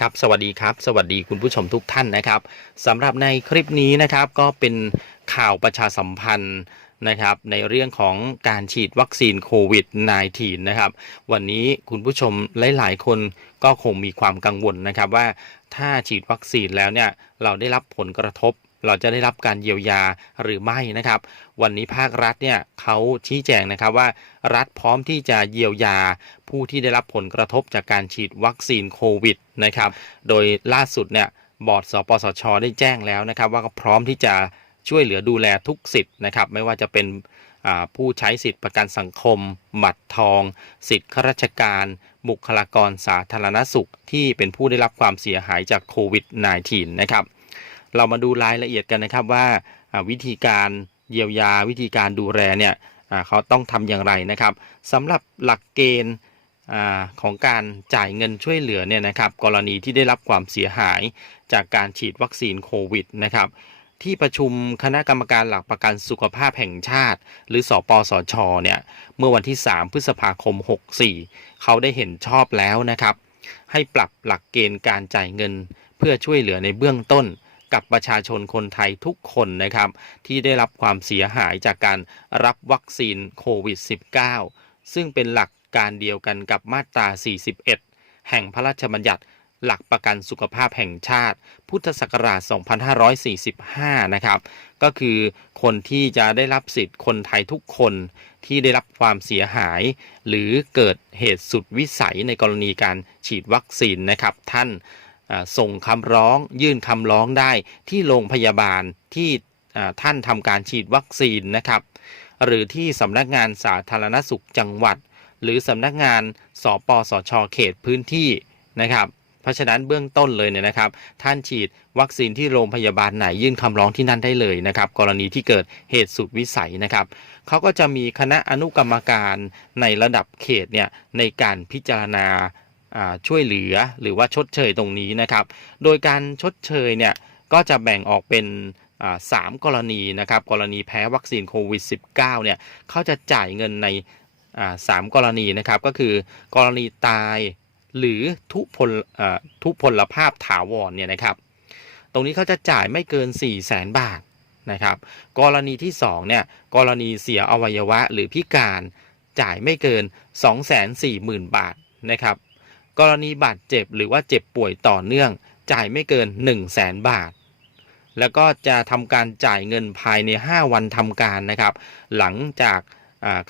ครับสวัสดีครับ สวัสดีคุณผู้ชมทุกท่านนะครับสำหรับในคลิปนี้นะครับก็เป็นข่าวประชาสัมพันธ์นะครับในเรื่องของการฉีดวัคซีนโควิด -19 นะครับวันนี้คุณผู้ชมหลาย ๆ คนก็คงมีความกังวลนะครับว่าถ้าฉีดวัคซีนแล้วเนี่ยเราได้รับผลกระทบ เราจะได้รับการเยียวยาหรือไม่นะครับ วันนี้ภาครัฐเนี่ยเขาชี้แจงนะครับว่ารัฐพร้อมที่จะเยียวยาผู้ที่ได้รับผลกระทบจากการฉีดวัคซีนโควิดนะครับ โดยล่าสุดเนี่ยบอร์ดสปสช ได้แจ้งแล้วนะครับ ว่าพร้อมที่จะช่วยเหลือดูแลทุกสิทธิ์นะครับ ไม่ว่าจะเป็นผู้ใช้สิทธิประกันสังคมบัตรทอง สิทธิข้าราชการ บุคลากรสาธารณสุขที่เป็นผู้ได้รับความเสียหายจากโควิด -19 นะครับ เรามาดูรายละเอียดกันนะครับว่าวิธีการเยียวยาวิธีการดูแลเนี่ยเขาต้องทำอย่างไรนะครับสำหรับหลักเกณฑ์ของการจ่ายเงินช่วยเหลือเนี่ยนะครับกรณีที่ได้รับความเสียหายจากการฉีดวัคซีนโควิดนะครับที่ประชุมคณะกรรมการหลักประกันสุขภาพแห่งชาติ หรือสอปสชเนี่ยเมื่อวันที่ 3 พฤษภาคม 64 เขาได้เห็นชอบแล้วนะครับ ให้ปรับหลักเกณฑ์การจ่ายเงินเพื่อช่วยเหลือในเบื้องต้น กับประชาชนคนไทยทุกคนนะครับ ที่ได้รับความเสียหายจากการรับวัคซีนโควิด -19 ซึ่งเป็นหลักการเดียวกันกับมาตรา 41 แห่งพระราชบัญญัติหลักประกันสุขภาพแห่งชาติ พุทธศักราช 2545 นะครับ ก็คือคนที่จะได้รับสิทธิ์คนไทยทุกคนที่ได้รับความเสียหาย หรือเกิดเหตุสุดวิสัยในกรณีการฉีดวัคซีนนะครับท่าน ส่งคำร้องยื่นคำร้องได้ที่โรงพยาบาลที่ท่านทำการฉีดวัคซีนนะครับ หรือที่สำนักงานสาธารณสุขจังหวัด หรือสำนักงานสปสชเขตพื้นที่นะครับ เพราะฉะนั้นเบื้องต้นเลยเนี่ยนะครับ ท่านฉีดวัคซีนที่โรงพยาบาลไหนยื่นคำร้องที่นั่นได้เลยนะครับ กรณีที่เกิดเหตุสุดวิสัยนะครับเขาก็จะมีคณะอนุกรรมการในระดับเขตเนี่ยในการพิจารณา ช่วยเหลือหรือว่าชดเชยตรงนี้นะครับ โดยการชดเชยเนี่ยก็จะแบ่งออกเป็นสามกรณีนะครับ กรณีแพ้วัคซีนโควิด -19 เนี่ยเขาจะจ่ายเงินในสามกรณีนะครับ ก็คือกรณีตายหรือทุพลทุพพลภาพถาวรเนี่ยนะครับ ตรงนี้เขาจะจ่ายไม่เกิน 4 0 0แสนบาทนะครับ กรณีที่2เนี่ยกรณีเสียอวัยวะหรือพิการจ่ายไม่เกิน 240,000 บาทนะครับ กรณีบาดเจ็บหรือว่าเจ็บป่วยต่อเนื่อง จ่ายไม่เกิน 1 0 0 0 0แสนบาท แล้วก็จะทำการจ่ายเงินภายใน 5 วันทำการนะครับ หลังจาก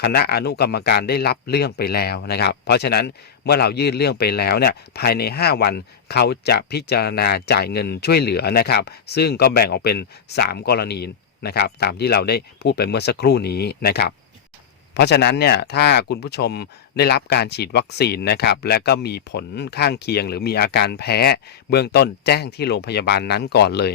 คณะอนุกรรมการได้รับเรื่องไปแล้วนะครับ เพราะฉะนั้นเมื่อเรายื่นเรื่องไปแล้วเนี่ยภายใน 5 วันเขาจะพิจารณาจ่ายเงินช่วยเหลือนะครับ ซึ่งก็แบ่งออกเป็น 3 กรณีนะครับ ตามที่เราได้พูดไปเมื่อสักครู่นี้นะครับ เพราะฉะนั้นเนี่ยถ้าคุณผู้ชมได้รับการฉีดวัคซีนนะครับและก็มีผลข้างเคียงหรือมีอาการแพ้เบื้องต้นแจ้งที่โรงพยาบาลนั้นก่อนเลย